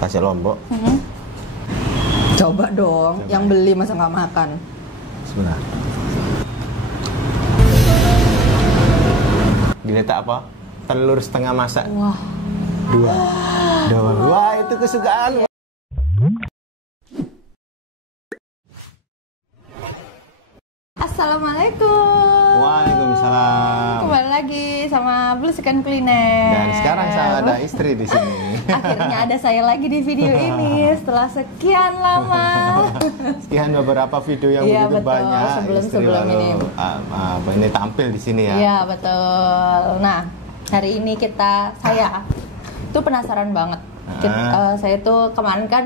kasih lombok. Coba dong, yang beli masa nggak makan. Sebentar. Diletak apa? Telur setengah masak. Wah. Dua. Wah, itu kesukaan. Assalamualaikum. Waalaikumsalam. Kembali lagi sama Blusukan Kuliner. Dan sekarang saya ada istri di sini. Akhirnya ada saya lagi di video ini setelah sekian lama. Sekian beberapa video yang Iya, begitu betul. banyak. Sebelum Istri lalu, ini. ini tampil di sini ya. Iya, betul. Nah, hari ini saya tuh penasaran banget. Saya tuh kemarin kan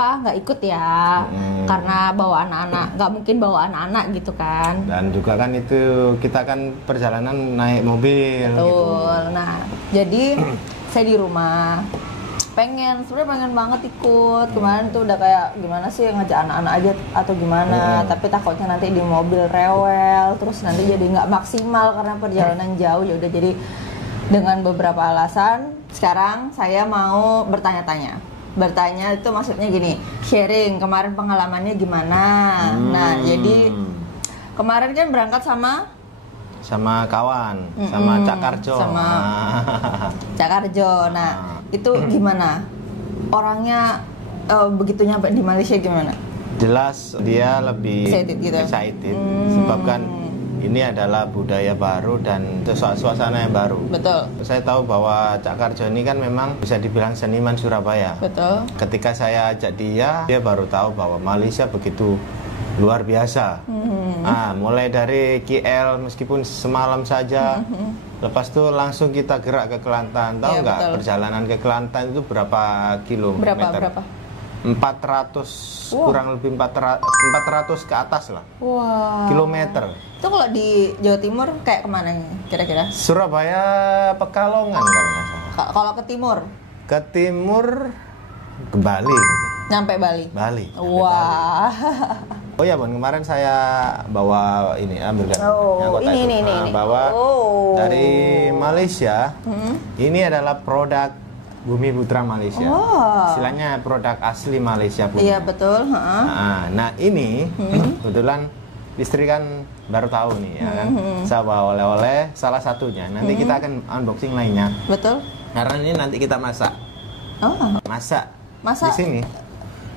nggak ikut ya, karena bawa anak-anak, nggak mungkin bawa anak-anak gitu kan. Dan juga kan itu kita kan perjalanan naik mobil. Betul. Gitu. Nah, jadi saya di rumah sebenarnya pengen banget ikut. Kemarin tuh udah kayak gimana sih ngajak anak-anak aja atau gimana, tapi takutnya nanti di mobil rewel, terus nanti jadi nggak maksimal karena perjalanan jauh. Ya udah, jadi dengan beberapa alasan sekarang saya mau bertanya itu maksudnya gini, sharing kemarin pengalamannya gimana. Nah, jadi kemarin kan berangkat sama kawan, sama Cak Karjo. Sama Cak Karjo. Nah, itu gimana? Orangnya begitu nyampe di Malaysia gimana? Jelas dia lebih excited sebab kan ini adalah budaya baru dan suasana yang baru. Betul. Saya tahu bahwa Cak Karjo ini kan memang bisa dibilang seniman Surabaya. Betul. Ketika saya ajak dia baru tahu bahwa Malaysia begitu luar biasa. Mulai dari KL meskipun semalam saja, lepas itu langsung kita gerak ke Kelantan. Tahu nggak perjalanan ke Kelantan itu berapa kilometer? Berapa? 400, kurang lebih 400 ke atas lah. Kilometer. Itu kalau di Jawa Timur kayak kemana kira-kira? Surabaya, Pekalongan kalau nggak salah. Kalau ke timur? Ke timur, ke Bali. Nyampe Bali? Bali. Wah. Oh ya, Bon, kemarin saya bawa ini, ambilkan. Ini. Bawa dari Malaysia. Ini adalah produk Bumi Putra Malaysia. Istilahnya produk asli Malaysia punya. Iya, betul. Nah, ini kebetulan istri kan baru tahu nih ya kan. Saya bawa oleh-oleh salah satunya. Nanti kita akan unboxing lainnya. Betul. Karena ini nanti kita masak. Masak di sini.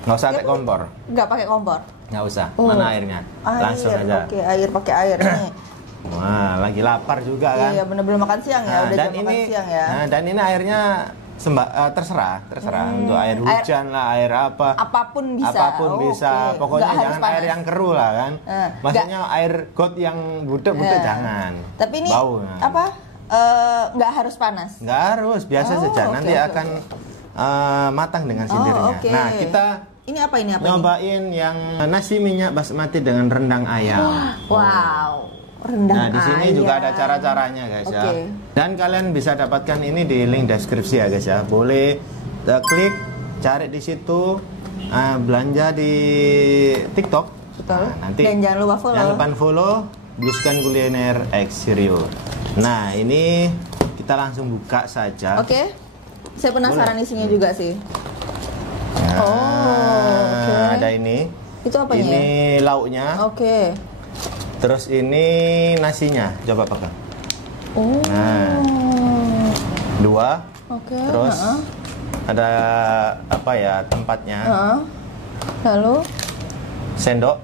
Nggak usah pakai kompor. Nggak pakai kompor. Nggak usah. Mana airnya? Langsung aja. Oke, pakai air nih. Wah, lagi lapar juga kan? Iya, bener-bener makan siang ya. Udah jam makan siang ya. Dan ini airnya terserah untuk air hujan lah, air apa. Apapun bisa. Okay. Pokoknya jangan panas. Air yang keruh lah kan. Maksudnya air got yang butek-butek jangan. Tapi ini bau, nggak harus panas. Nggak harus, biasa saja. Nanti akan matang dengan sendirinya. Nah, kita ini apa nyobain yang nasi minyak basmati dengan rendang ayam. Wow. Rendang nah, di sini juga ada cara-caranya guys ya. Dan kalian bisa dapatkan ini di link deskripsi ya guys ya. Boleh klik, cari di situ, belanja di TikTok. Betul. Nanti dan jangan lupa follow Blusukan Kuliner X Rio. Nah, ini kita langsung buka saja. Oke. Saya penasaran isinya juga sih. Ada ini. Itu apa ini lauknya. Terus ini nasinya, coba pakai. Nah, 2. Terus ada apa ya tempatnya? Lalu sendok.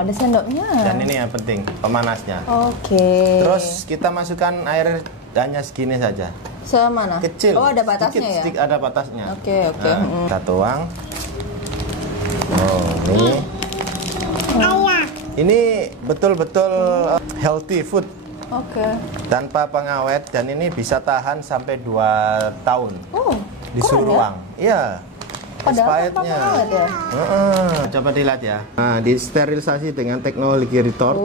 Ada sendoknya. Dan ini yang penting, pemanasnya. Terus kita masukkan air hanya segini saja. Semana? Kecil. Ada batasnya ya? Sedikit ada batasnya. Nah, kita tuang. Ini. Ini betul-betul healthy food. Tanpa pengawet dan ini bisa tahan sampai 2 tahun. Disuruh ruang. Iya. Expirednya. Ya? Coba dilihat ya. Nah, disterilisasi dengan teknologi retort.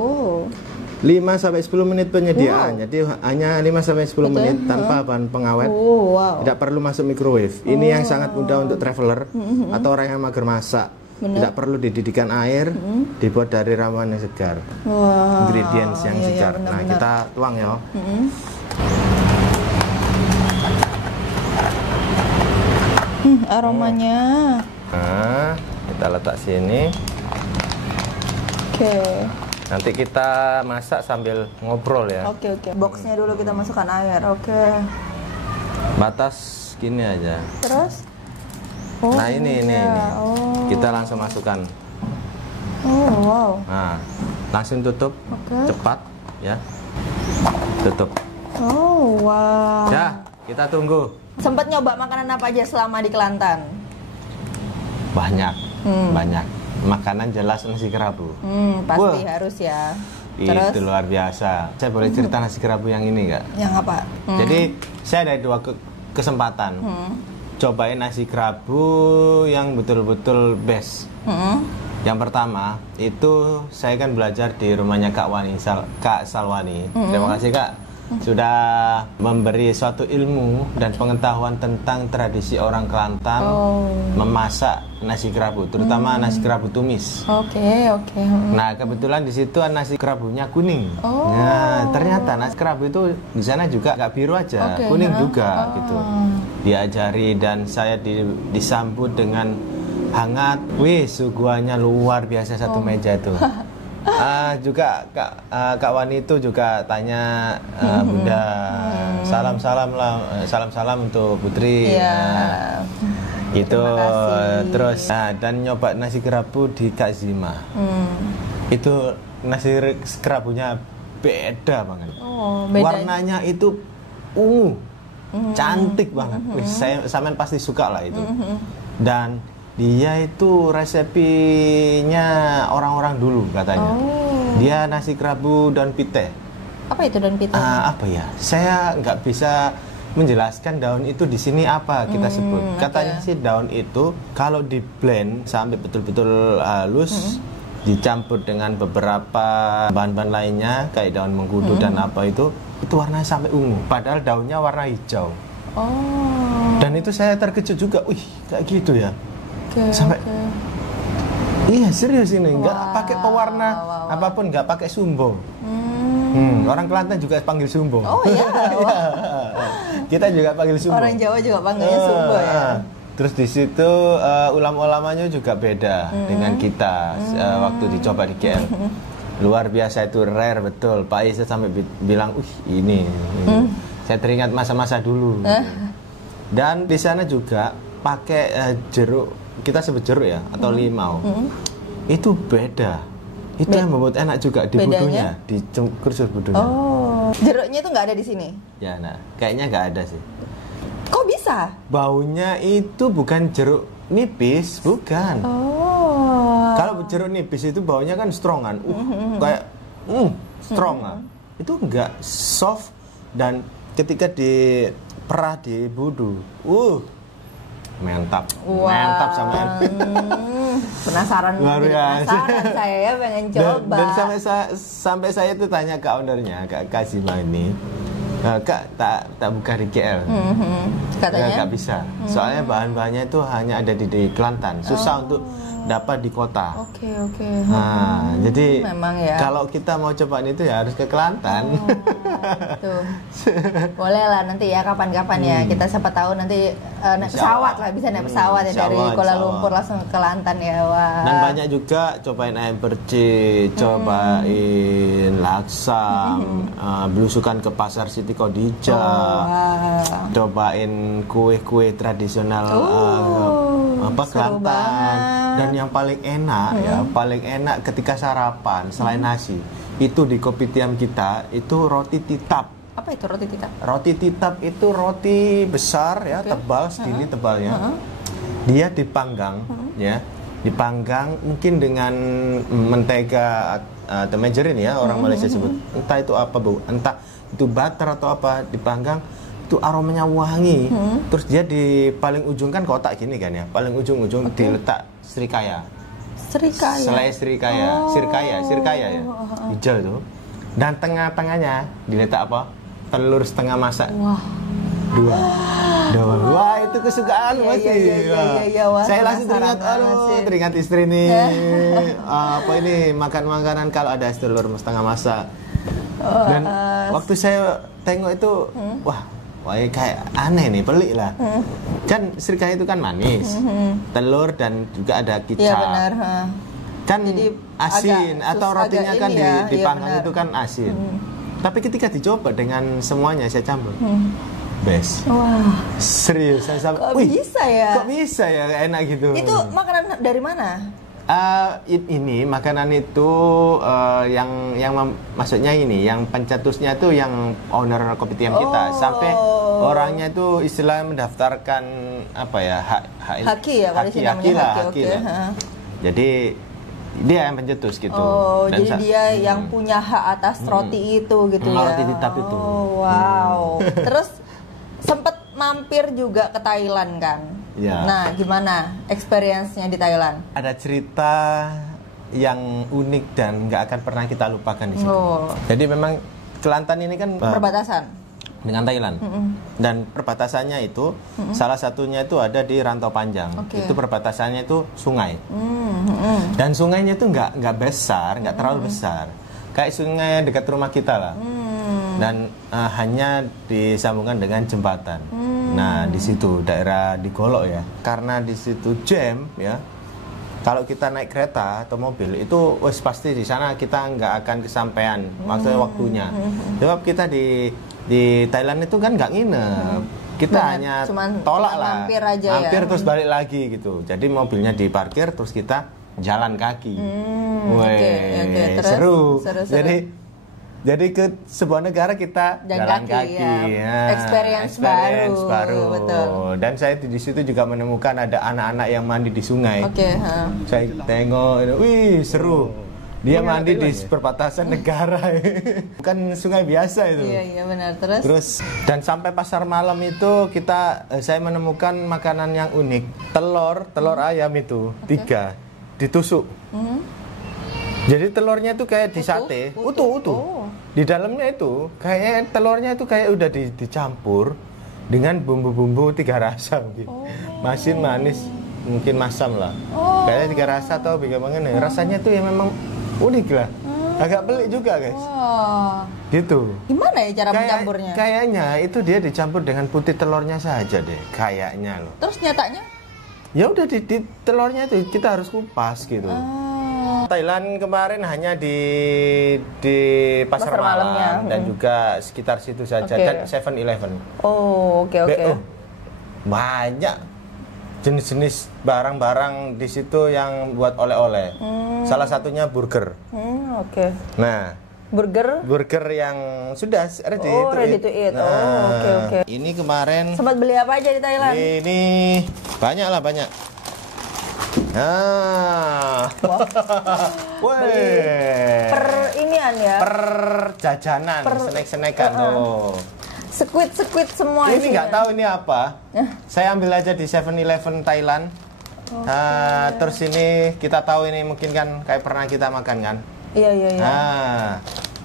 5-10 menit penyediaan. Jadi hanya 5-10 menit tanpa bahan pengawet. Tidak perlu masuk microwave. Ini yang sangat mudah untuk traveler atau orang yang mager masak. Tidak perlu dididihkan air, dibuat dari ramuan yang segar, ingredients yang segar. Nah, kita tuang ya. Aromanya. Nah, kita letak sini. Oke. Nanti kita masak sambil ngobrol ya. Oke. Boxnya dulu kita masukkan air. Oke. Batas gini aja. Terus? Nah ini. Oh. Kita langsung masukkan. Oh wow. Nah, langsung tutup. Cepat ya. Tutup. Oh wow. Ya, kita tunggu. Sempat nyoba makanan apa aja selama di Kelantan? Banyak. Makanan jelas nasi kerabu. Pasti harus ya. Terus? Itu luar biasa. Saya boleh cerita nasi kerabu yang ini nggak? Yang apa? Jadi saya ada 2 kesempatan. Cobain nasi kerabu yang betul-betul best. Yang pertama itu saya kan belajar di rumahnya Kak Salwani. Terima kasih Kak sudah memberi suatu ilmu dan pengetahuan tentang tradisi orang Kelantan memasak nasi kerabu, terutama nasi kerabu tumis. Oke. Nah kebetulan di situ nasi kerabunya kuning. Nah ternyata nasi kerabu itu di sana juga nggak biru aja, kuning juga gitu. Diajari dan saya disambut dengan hangat. Wih, suguhannya luar biasa satu meja itu. Juga Kak Wani itu juga tanya Bunda salam untuk Putri. Gitu. Terus dan nyoba nasi kerabu di Kak Zima. Itu nasi kerabunya beda banget. Warnanya itu ungu. Cantik banget. Saya sampean pasti suka lah itu. Dan dia itu resepinya orang-orang dulu katanya. Dia nasi kerabu daun pite. Apa itu daun pite? Apa ya? Saya nggak bisa menjelaskan daun itu di sini apa kita sebut. Katanya sih daun itu kalau di blend sampai betul-betul halus, dicampur dengan beberapa bahan-bahan lainnya kayak daun mengkudu dan apa itu warnanya sampai ungu. Padahal daunnya warna hijau. Dan itu saya terkejut juga. Wih, kayak gitu ya. Sampai iya serius ini nggak pakai pewarna apapun, nggak pakai sumbong. Orang Kelantan juga panggil sumbong. Kita juga panggil sumbong. Orang Jawa juga panggilnya sumbong ya. Terus di situ ulam-ulamanya juga beda dengan kita waktu dicoba di KL. Luar biasa, itu rare betul. Pak Isa sampai bilang, ini. Saya teringat masa-masa dulu. Dan di sana juga pakai jeruk. Kita sebut jeruk ya atau limau. Itu beda. Itu yang membuat enak juga di budunya, di kursus budunya. Jeruknya itu nggak ada di sini? Ya, nah, kayaknya nggak ada sih. Kok bisa? Baunya itu bukan jeruk nipis, bukan. Kalau jeruk nipis itu baunya kan strongan, kayak strong. Itu enggak, soft, dan ketika diperah di budu, mantap sama penasaran saya ya, pengen coba. Dan sampai saya itu tanya ke ownernya, Kak Zima ini, Kak tak buka di KL. Katanya nggak bisa, soalnya bahan-bahannya itu hanya ada di Kelantan, susah untuk dapat di kota. Oke. Nah, jadi memang ya. Kalau kita mau coba itu ya harus ke Kelantan. Gitu. Boleh lah nanti ya, kapan-kapan ya kita siapa tahu nanti naik pesawat lah, bisa naik pesawat ya dari Kuala Lumpur langsung ke Kelantan ya. Wah. Dan banyak juga cobain ayam perci, cobain laksa, belusukan ke pasar Siti Khadijah, cobain kue-kue tradisional Kelantan. Dan yang paling enak ketika sarapan selain nasi itu di kopitiam kita itu roti titap. Apa itu roti titap? Roti titap itu roti besar ya, tebal segini tebalnya. Dia dipanggang ya, dipanggang mungkin dengan mentega atau margarin ya, orang Malaysia sebut. Entah itu apa Bu, entah itu butter atau apa, dipanggang itu aromanya wangi. Terus dia di paling ujung kan kotak gini kan ya, paling ujung diletak srikaya. Selai srikaya, sirkaya ya, hijau itu. Dan tengah-tengahnya diletak apa? Telur setengah masak. Dua. Wah, itu kesukaan pasti. Saya langsung teringat istri nih. Apa ini makan makanan kalau ada telur setengah masak. Dan waktu saya tengok itu, wah, wah kayak aneh nih, pelik lah. Kan srikaya itu kan manis, telur dan juga ada kicap. Iya benar. Kan jadi asin atau rotinya kan ya, dipanggang itu kan asin. Tapi ketika dicoba dengan semuanya saya campur, best. Wah, serius saya sampai. Kok bisa ya? Kok bisa ya enak gitu? Itu makanan dari mana? Ini makanan itu maksudnya ini yang pencetusnya itu yang owner kopitiam kita, sampai orangnya itu istilahnya mendaftarkan apa ya haki lah. Jadi dia yang pencetus gitu. Dan jadi dia yang punya hak atas roti itu gitu ya. Roti hitap itu. Wow. Terus sempet mampir juga ke Thailand kan? Ya. Nah, gimana experience-nya di Thailand? Ada cerita yang unik dan nggak akan pernah kita lupakan di situ. Jadi memang Kelantan ini kan perbatasan dengan Thailand. Dan perbatasannya itu salah satunya itu ada di Rantau Panjang. Itu perbatasannya itu sungai. Dan sungainya itu nggak besar, nggak terlalu besar. Kayak sungai dekat rumah kita lah. Dan hanya disambungkan dengan jembatan. Nah, di situ daerah di Golok ya. Karena di situ jam ya. Kalau kita naik kereta atau mobil itu pasti di sana kita nggak akan kesampaian, maksudnya waktunya. Sebab kita di Thailand itu kan nggak nginep. Kita hanya tolak lah. Mampir terus balik lagi gitu. Jadi mobilnya diparkir terus kita jalan kaki. Seru. Jadi ke sebuah negara kita jalan kaki. Ya. Experience baru. Betul. Dan saya di situ juga menemukan ada anak-anak yang mandi di sungai. Saya tengok, wih seru. Dia mandi di perbatasan negara. Bukan sungai biasa itu. Iya benar. Terus dan sampai pasar malam itu saya menemukan makanan yang unik. Telur ayam itu 3 ditusuk. Jadi telurnya itu kayak di sate, utuh. Di dalamnya itu kayak telurnya itu kayak udah dicampur dengan bumbu-bumbu 3 rasa gitu. Masin, manis, mungkin masam lah. Kayaknya 3 rasa atau bagaimana nih. Rasanya tuh ya memang unik lah. Agak pelik juga guys. Gitu. Gimana ya cara mencampurnya? Kayaknya itu dia dicampur dengan putih telurnya saja deh. Kayaknya loh. Terus nyatanya? Ya udah di telurnya itu kita harus kupas gitu. Thailand kemarin hanya di pasar malam dan juga sekitar situ saja dan 7-Eleven. Oke. Banyak jenis-jenis barang-barang di situ yang buat oleh-oleh. Salah satunya burger. Nah, burger yang sudah ready to eat. Oke. Ini kemarin sempat beli apa aja di Thailand? Ini banyak. Per inian ya. Per jajanan, snack-snackan tuh. Squid semua. Ini nggak tahu ini apa. Saya ambil aja di 7-Eleven Thailand. Terus ini kita tahu ini mungkin kan kayak pernah kita makan kan. Iya.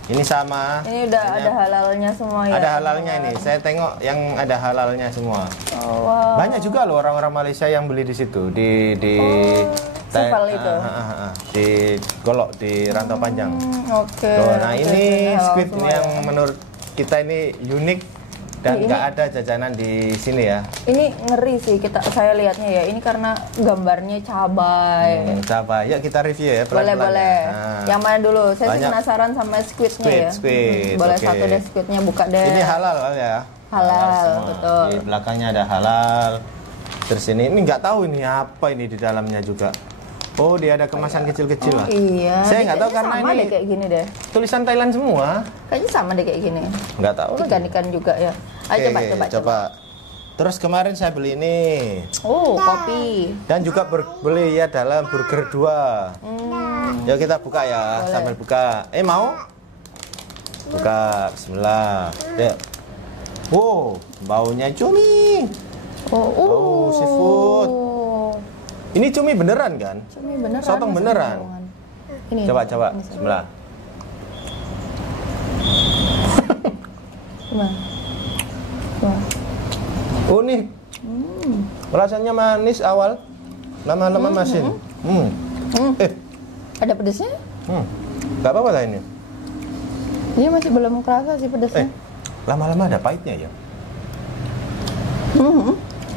Ini sama. Ini udah ada halalnya semua ya. Ada halalnya ini. Saya tengok yang ada halalnya semua. Wow. Banyak juga loh orang-orang Malaysia yang beli di situ di Sifal itu. Di Golok di Rantau Panjang. Nah, ini squid ini yang menurut kita ini unik dan nggak ada jajanan di sini ya. Ini ngeri sih saya lihatnya ya. Ini karena gambarnya cabai. Cabai. Yuk kita review ya pelan-pelan. Boleh. Yang mana dulu? Saya sih penasaran sama squidnya ya. Squid. Boleh satu deh squidnya, buka deh. Ini halal ya. Halal betul. Di belakangnya ada halal. Terus ini nggak tahu ini apa ini di dalamnya juga. Oh, dia ada kemasan kecil-kecil lah. Iya. Saya nggak tahu karena sama ini deh kayak gini deh. Tulisan Thailand semua. Kayaknya sama deh kayak gini. Nggak tahu. Ikan juga ya. Ayo coba. Terus kemarin saya beli ini. Kopi. Dan juga beli ya dalam burger 2. Yuk kita buka ya. Boleh. Sambil buka. Mau? Buka. Bismillah. Yuk. Baunya cumi. Seafood. Ini cumi beneran kan? Cumi beneran. Sotong beneran. Ini. Coba. Bismillah. Nih. Rasanya manis awal. Lama-lama masin. Ada pedesnya? Gak apa-apa lah ini. Dia masih belum kerasa sih pedesnya. Lama-lama ada pahitnya ya.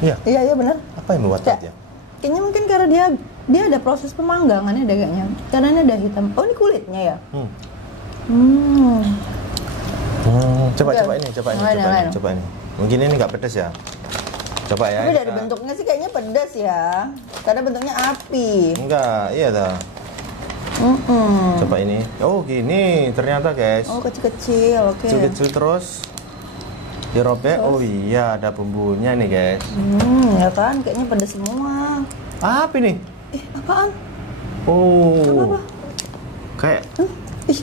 Iya. Iya benar. Apa yang membuat pahit ya? Kayaknya mungkin karena dia ada proses pemanggangannya deh kayaknya. Karena ini ada hitam. Oh, ini kulitnya ya? Coba ini. Mungkin ini nggak pedas ya? Coba ya. Tapi dari bentuknya sih kayaknya pedas ya. Karena bentuknya api. Enggak, iya dah. Coba ini. Oh, gini ternyata, guys. Oh, kecil-kecil. Oke. Kecil-kecil terus dirobek. Oh iya, ada bumbunya nih, guys. Ya kan, kayaknya pedas semua. Apa ini? Apaan? Oh. Apa? Kayak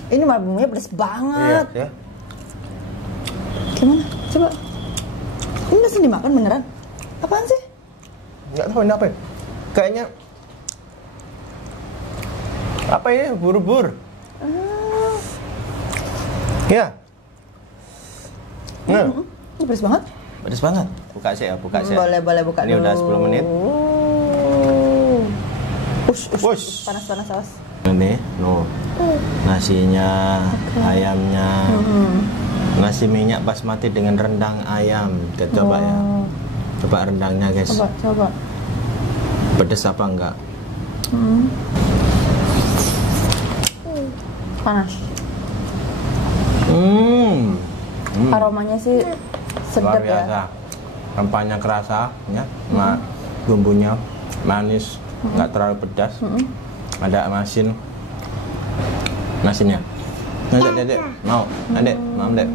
ini malah bumbunya pedas banget. Iya, ya. Gimana? Coba. Ini langsung dimakan beneran? Apaan sih? Nggak tahu ini apa ya? Kayaknya apa ya? Bur-bur. Ya. Ini pedas banget. Pedas banget. Buka sih ya, buka sih. Boleh buka ini dulu. Udah 10 menit. Ush. Panas saus. Ini, nasinya, ayamnya. Nasi minyak basmati dengan rendang ayam. Kita coba ya. Coba rendangnya, guys. Coba. Pedes apa enggak? Panas. Aromanya sih sedap luar biasa. ya. Rempahnya kerasa, ya. Bumbunya manis, nggak terlalu pedas. Ada masinnya. Adek, mau, Dek.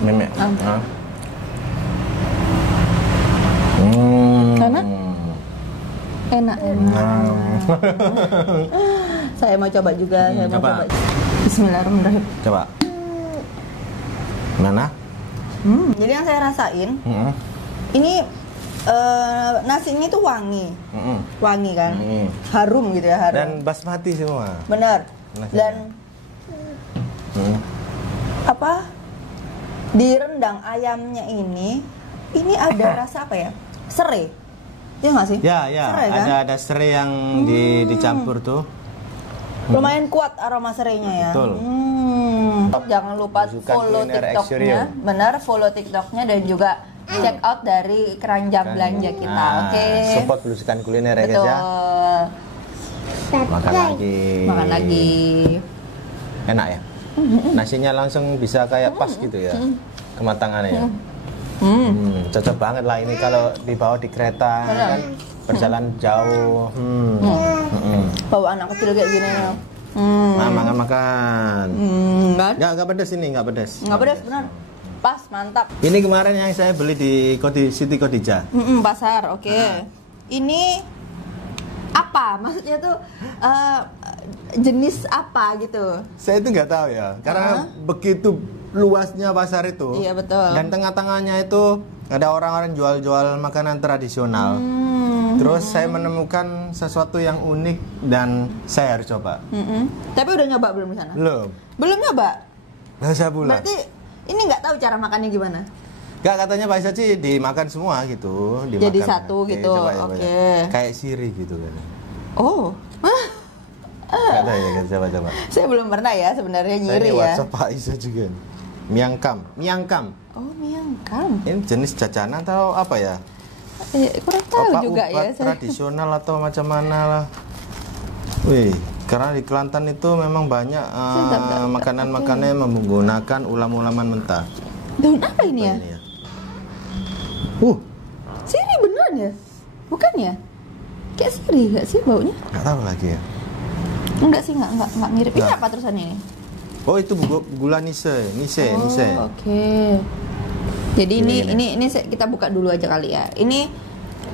Meme. Enak. Saya mau coba juga. Coba. Bismillahirrahmanirrahim. Coba. Mana? Jadi yang saya rasain, ini nasinya itu wangi, wangi kan, harum gitu ya, harum. Dan basmati semua. Benar. Dan apa? Di rendang ayamnya ini ada rasa apa ya? Serai. Iya nggak sih? Ya. Serai, kan? Ada serai yang dicampur tuh. Lumayan kuat aroma serainya ya. Betul. Jangan lupa follow TikToknya, follow TikToknya dan juga check out dari keranjang belanja kita. Oke. Support belusukan kuliner ya, guys ya. Makan lagi. Enak ya. Nasinya langsung bisa kayak pas gitu ya, kematangannya ya. Cocok banget lah ini kalau dibawa di kereta kan, perjalanan jauh. Bawa anak kecil kayak gini. Makan. Nggak pedas ini, nggak pedas. Nggak pedas, benar. Pas, mantap. Ini kemarin yang saya beli di Siti Khadijah. Pasar, oke. Ini apa? Maksudnya tuh jenis apa gitu? Saya itu nggak tahu ya, karena begitu luasnya pasar itu. Iya, betul. Dan tengah-tengahnya itu ada orang-orang jual-jual makanan tradisional. Terus saya menemukan sesuatu yang unik dan saya harus coba. Tapi udah nyoba belum di sana? Belum nyoba? Rasa bulan. Berarti ini nggak tahu cara makannya gimana? Gak, katanya Pak Isa sih dimakan semua gitu. Jadi satu gitu, oke. Kayak sirih gitu kan. Oh. Gak tahu ya, coba. Saya belum pernah ya sebenarnya nyiri ya. WhatsApp Pak Isa juga. Miangkam. Oh, miangkam. Ini jenis jajanan atau apa ya? Kurang tahu juga ya. Tradisional atau macam mana lah. Wih, karena di Kelantan itu memang banyak makanan-makanan yang menggunakan ulam-ulaman mentah. Daun apa ini ya? Sirih beneran ya? Bukan ya? Kayak sirih gak sih baunya? Gak tahu lagi ya. Enggak sih, enggak mirip. Ini apa terusannya ini? Oh, itu gula nise. Oke. Jadi ini kita buka dulu aja kali ya. Ini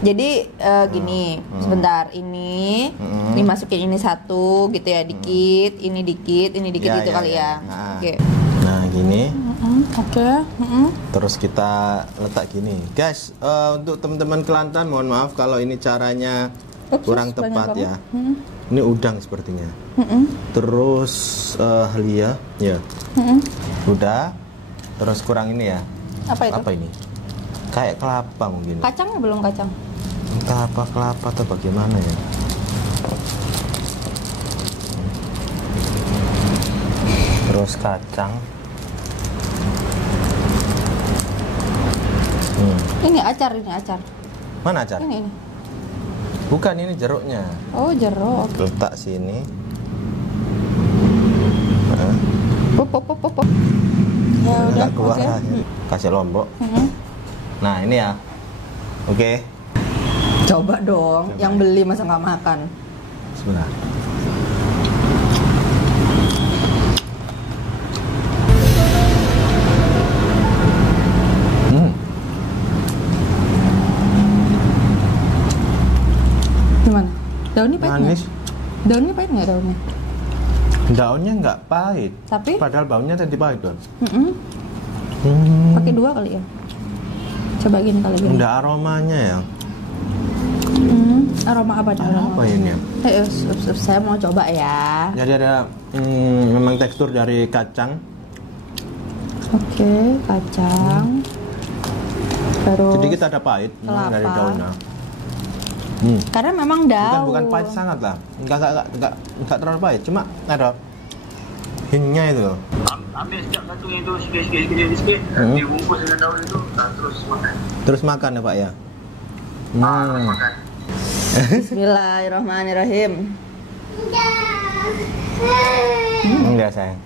jadi gini, sebentar. Ini dimasukin ini satu gitu ya, dikit, ini dikit gitu kali ya. Oke. Nah, gini. Oke. Terus kita letak gini. Guys, untuk teman-teman Kelantan mohon maaf kalau ini caranya kurang tepat ya. Ini udang sepertinya. Terus halia, ya. Udah. Terus kurang ini ya. Apa itu? Apa ini? Kayak kelapa mungkin. Kacangnya belum kacang. Entah apa kelapa atau bagaimana ya. Terus kacang. Ini acar, ini acar. Mana acar? Ini. Bukan, ini jeruknya. Oh, jeruk. Letak sini. Pop. Ya udah, keluar. Okay. Kasih lombok. Nah, ini ya. Oke. Coba dong, yang beli masa nggak makan. Sebentar. Gimana? Daunnya pahit nggak? Manis. Daunnya pahit nggak daunnya? Daunnya nggak pahit. Tapi? Padahal baunya tadi pahit tuh. Pakai 2 kali ya? Coba gini kali gini. Udah aromanya ya. Aroma apa nih? Apa ini? Saya mau coba ya. Jadi ada memang tekstur dari kacang. Oke, kacang. Terus Sedikit ada pahit memang dari daunnya. Karena memang daun. Bukan pahit sangat lah. Enggak terlalu pahit, cuma ada hingnya itu. Ambil setiap satu yang itu sikit-sikit, dibungkus dengan daun itu, terus makan. Terus makan ya Pak ya? Makan. Bismillahirrahmanirrahim. Enggak sayang.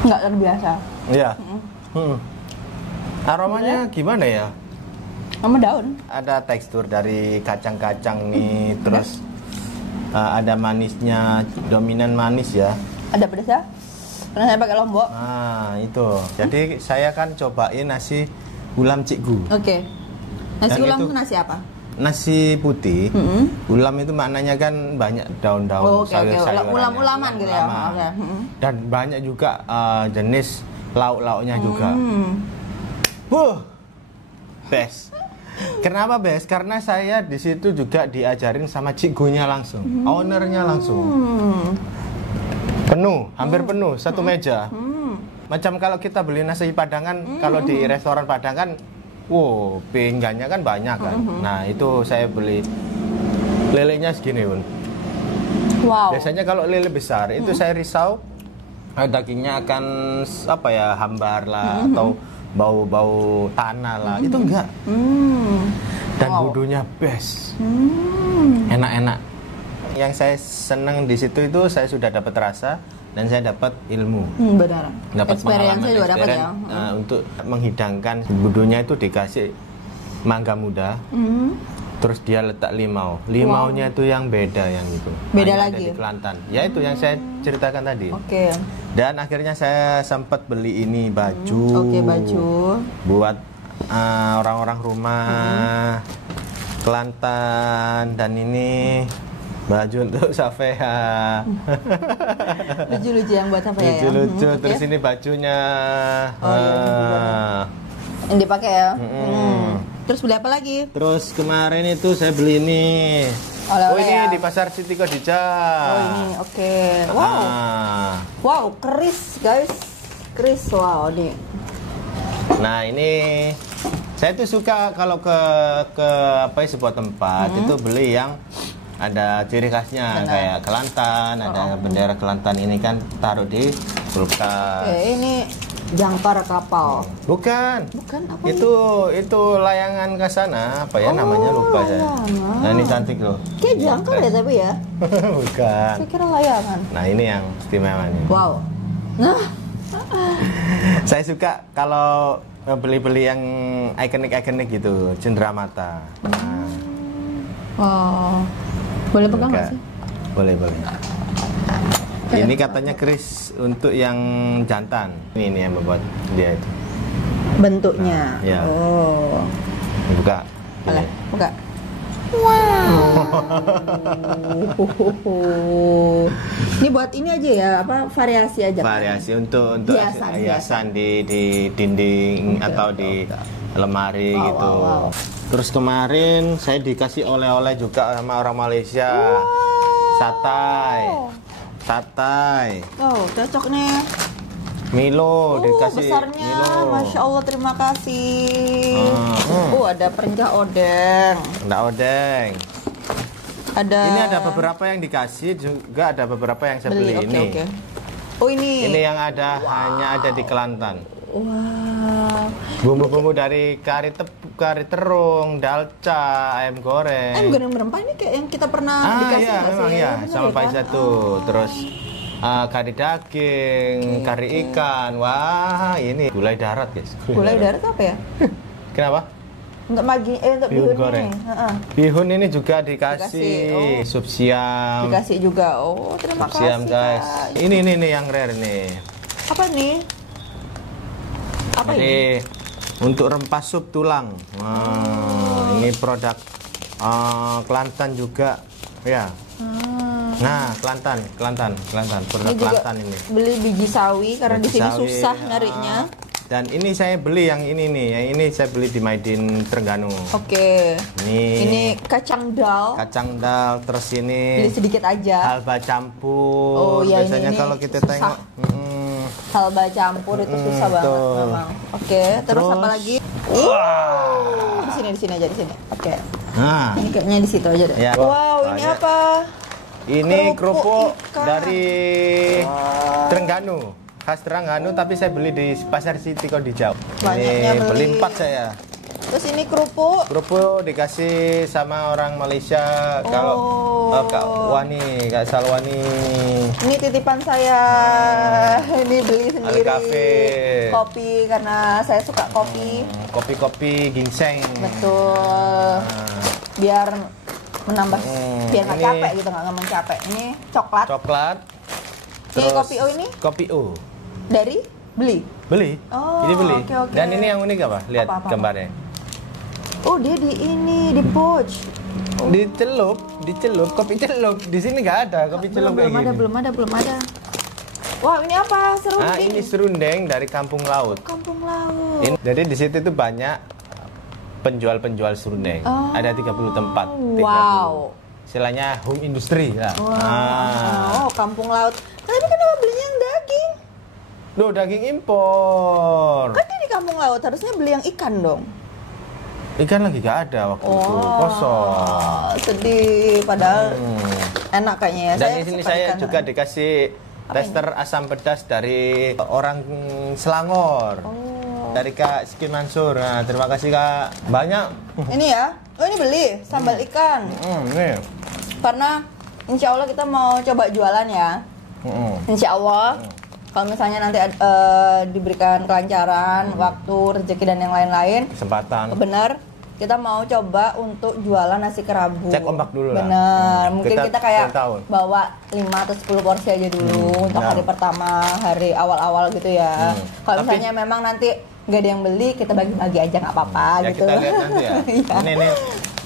Nggak terbiasa. Iya. Aromanya gimana ya? Sama daun. Ada tekstur dari kacang-kacang nih, terus ada manisnya, dominan manis ya. Ada pedasnya? Karena saya pakai lombok. Nah itu. Jadi saya kan cobain nasi ulam cikgu. Oke. Nasi Dan ulam itu itu nasi apa? Nasi putih. Ulam itu maknanya kan banyak daun-daun, sayur-sayuran. Ulam-ulaman gitu ya. Oke. Dan banyak juga jenis lauk-lauknya juga. Best. Kenapa best? Karena saya di situ juga diajarin sama cikgunya langsung, ownernya langsung. Penuh, hampir penuh, satu meja. Macam kalau kita beli nasi Padangan, kalau di restoran Padang kan, wow, pinggannya kan banyak kan. Nah itu saya beli lelenya segini pun. Wow. Biasanya kalau lele besar itu saya risau dagingnya akan apa ya, hambar lah atau bau-bau tanah lah. Itu enggak. Dan budunya best. Enak-enak. Yang saya senang di situ itu saya sudah dapat rasa dan saya dapat ilmu. Benar. Dapat Experience juga dapat ya. Untuk menghidangkan budunya itu dikasih mangga muda. Terus dia letak limau. Limaunya itu yang beda yang itu. Beda hanya lagi. ada di Kelantan. Ya itu yang saya ceritakan tadi. Oke. Dan akhirnya saya sempat beli ini baju. Oke, baju. Buat orang-orang rumah Kelantan, dan ini baju untuk Safeha. Lucu-lucu yang buat Safeha ya. Lucu-lucu. Terus ini bajunya. Yang dipakai ya. Terus beli apa lagi? Terus kemarin itu saya beli ini. Oleh-oleh ini ya? di Pasar Siti Kodija. Oh ini, oke. Wow. Wow, keris guys. Keris, wow nih. Nah ini saya tuh suka kalau ke apa ya, sebuah tempat itu beli yang ada ciri khasnya. Kayak Kelantan, ada bendera Kelantan ini kan taruh di kulkas. Oke, ini jangkar kapal. Bukan. Bukan apa? Itu layangan ke sana, apa ya namanya, lupa saya. Layangan. Nah ini cantik loh. Kayak jangkar ya tapi ya. Bukan. Saya kira layangan. Nah ini yang istimewa nih. Wow. Nah, Saya suka kalau beli-beli yang ikonik-ikonik gitu, cendera mata. Nah, wow. Boleh pegang nggak suka. sih? Boleh. Ini katanya keris untuk yang jantan. Ini yang membuat dia itu. Bentuknya. Nah, ya. Oh. Buka. Boleh, Ini. buka. Wow. Ini buat ini aja ya, apa variasi aja. Variasi untuk Hiasan. di dinding atau di lemari gitu. Wow. Terus kemarin saya dikasih oleh-oleh juga sama orang Malaysia. Satai. Oh, cocok nih. Milo dikasih besarnya. Milo. Masya Allah, terima kasih. Ada perenjak odeng. Nggak odeng. Ini ada beberapa yang dikasih, juga ada beberapa yang saya beli. Ini. Oh ini. Ini yang ada hanya ada di Kelantan. Wow. Bumbu-bumbu dari kari terung, dalca, ayam goreng. Ayam goreng berempah ini kayak yang kita pernah dikasih iya, memang ya, sama Pak Iza tuh. Terus kari daging, kari ikan. Wah, ini gulai darat, guys. Gulai darat apa ya? Kenapa? Untuk untuk bihun goreng. Bihun ini juga dikasih. Sup siam. Dikasih juga. Oh, terima kasih, siam, guys. Ini yang rare nih. Apa nih? Apa ini? Untuk rempah sup tulang. Ini produk Kelantan juga, ya. Nah, Kelantan, produk Kelantan ini. Beli biji sawi karena di sini susah nyarinya. Dan ini saya beli yang ini nih, yang ini saya beli di Maidin Trengganu. Oke. Ini kacang dal. Terus ini beli sedikit aja. Halba campur. Iya, biasanya kalau kita tengok. Halba campur itu susah banget memang. Oke, terus apa lagi? Di sini aja di sini. Oke. Nah, ini kayaknya di situ aja deh. Ya. Wow, ini apa? Ini kerupuk dari Trengganu. Khas Trengganu, tapi saya beli di Pasar City kok di Jawa. Banyaknya beli 4 saya. Terus ini kerupuk dikasih sama orang Malaysia. Kalau Kak Salwani. Ini titipan saya. Ini beli sendiri. Kopi karena saya suka kopi. Kopi ginseng. Betul. Biar menambah, biar nggak capek gitu, nggak capek. Ini coklat. Terus ini kopi O ini? Kopi O. Dari beli. Oh, ini beli. Okay. Dan ini yang unik apa? Lihat gambarnya. Oh, dia di pouch. Dicelup, kopi celup. Di sini nggak ada kopi celup kayak gini. Belum ada. Wah, ini apa? Serundeng. Ini serundeng dari Kampung Laut. Jadi di situ tuh banyak penjual serundeng. Ada 30 tempat. 30. Wow. Istilahnya home industry lah. Wow. Kampung Laut. Tapi kenapa belinya yang daging? Loh, daging impor. Kan dia di Kampung Laut, harusnya beli yang ikan dong. Ikan lagi gak ada waktu itu, kosong. Sedih, padahal enak kayaknya ya. Dan di sini saya juga dikasih tester asam pedas dari orang Selangor. Dari Kak Siki Mansur. Nah, terima kasih Kak. Banyak. Ini ya. Oh, ini beli sambal ikan. Nih. Karena insya Allah kita mau coba jualan ya. Insya Allah. Kalau misalnya nanti diberikan kelancaran, waktu, rezeki dan yang lain-lain. Kesempatan. Benar. Kita mau coba untuk jualan nasi kerabu. Cek ombak dulu lah. Bener. Mungkin kita kayak bawa 5 atau 10 porsi aja dulu untuk hari pertama, hari awal-awal gitu ya. Kalau misalnya memang nanti nggak ada yang beli, kita bagi-bagi aja nggak apa-apa gitu. Kita lihat nanti ya. Ini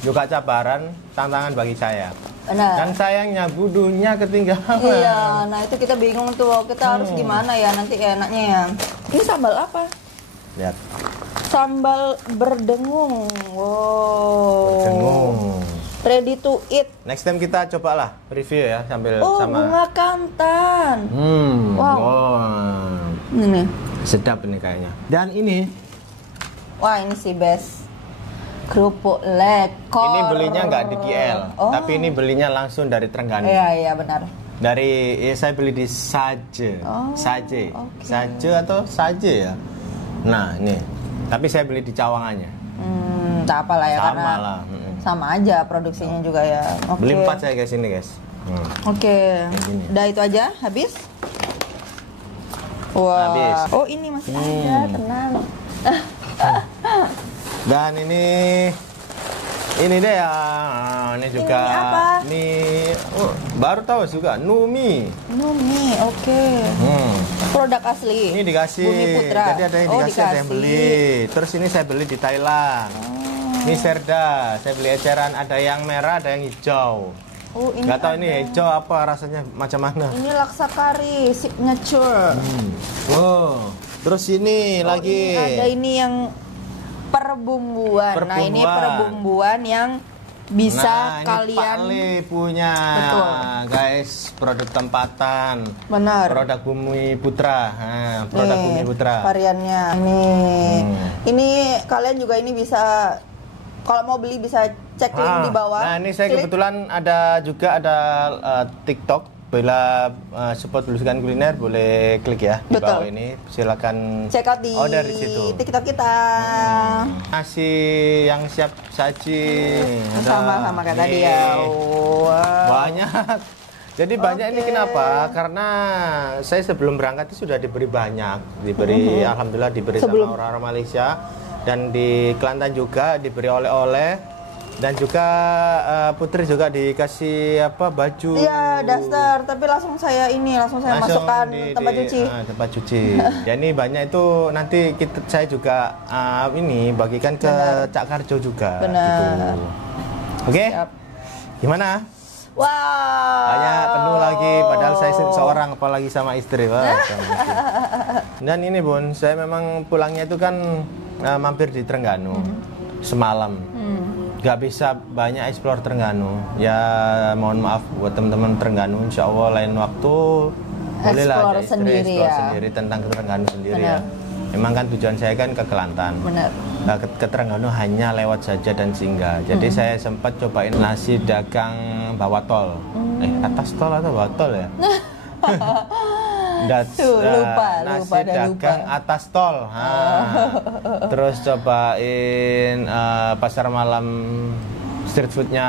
juga cabaran, tantangan bagi saya. Benar. Dan sayangnya budunya ketinggalan. Iya, nah itu kita bingung tuh, kita harus gimana ya nanti enaknya ya. Ini sambal apa? Lihat. Sambal berdengung. Wow. Berdengung. Ready to eat. Next time kita cobalah review ya sambil sama. Bunga kantan. Wow. Ini sedap ini kayaknya. Dan ini. Wah, ini sih best. Kerupuk lekor. Ini belinya nggak di KL, tapi ini belinya langsung dari Trengganu. Iya benar. Saya beli di Saje. Saje atau Saje ya. Nah ini, tapi saya beli di Cawangannya. Tak apalah ya, sama karena lah. Sama aja produksinya juga ya. Beli 4 saya guys ini guys. Oke. Udah itu aja, habis? Wah. Habis. Oh ini masih ada, tenang. Dan ini deh ya, ini juga. Ini apa? Ini baru tahu juga, Numi, oke. Produk asli. Ini dikasih. Bumi Putra. Jadi ada yang dikasih, ada yang beli. Terus ini saya beli di Thailand. Ini Serda, saya beli eceran, ada yang merah, ada yang hijau. Ini nggak tahu ini hijau apa rasanya macam mana. Ini laksa kari signature. Terus ini lagi. Ini ada ini yang perbumbuan. Nah, ini perbumbuan yang bisa kalian. Pak Le punya. Betul. Guys, produk tempatan. Benar. Produk Bumi Putra. Produk Bumi Putra. Variannya. Ini kalian juga ini bisa Kalau mau beli bisa cek link di bawah. Nah, ini saya kebetulan ada TikTok. Bila support belusukan kuliner boleh klik ya di bawah ini. Silakan check out di order di situ. TikTok kita. Nasi yang siap saji. Sama-sama kayak tadi ya. Wow. Banyak. Jadi banyak ini kenapa? Karena saya sebelum berangkat itu sudah diberi banyak, alhamdulillah diberi sama orang-orang Malaysia, dan di Kelantan juga diberi oleh-oleh. Dan juga Putri juga dikasih baju. Iya, daster, tapi langsung saya masukkan tempat cuci. Tempat cuci. Jadi banyak itu nanti saya juga bagikan ke Cak Karjo juga. Benar. Gitu. Oke. Gimana? Wow. Banyak penuh lagi, padahal saya seorang apalagi sama istri. Wah, dan ini Bun, saya memang pulangnya itu kan mampir di Trengganu semalam. Gak bisa banyak explore Trengganu. Ya mohon maaf buat teman-teman Trengganu. Insya Allah lain waktu bolehlah aja explore sendiri tentang Trengganu sendiri. Bener. Ya. Memang kan tujuan saya kan ke Kelantan. Benar. Nah, ke Trengganu hanya lewat saja dan singgah. Jadi saya sempat cobain nasi dagang bawah tol. Atas tol atau bawah tol ya? Nasi dagang atas tol. Terus cobain pasar malam street foodnya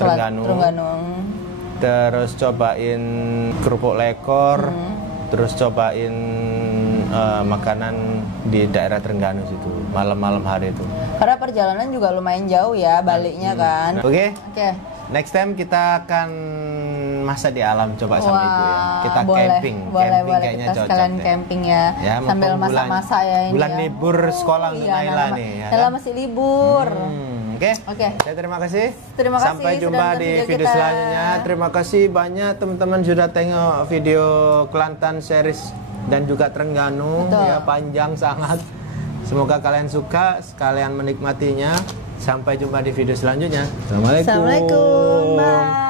Trengganu. Terus cobain kerupuk lekor. Terus cobain makanan di daerah Trengganu situ malam-malam hari itu. Karena perjalanan juga lumayan jauh ya baliknya kan. Oke. Next time kita akan masak di alam coba sama ibu ya. Kita camping kayaknya kita cocok. Sekalian camping ya. Sambil masak-masak ya ini. Bulan libur sekolah untuk Naila nih. Naila masih libur. Oke. Saya terima kasih. Sampai jumpa di video selanjutnya. Terima kasih banyak teman-teman sudah tengok video Kelantan series dan juga Trengganu. Ya panjang sangat. Semoga kalian suka, sekalian menikmatinya. Sampai jumpa di video selanjutnya. Assalamualaikum. Bye.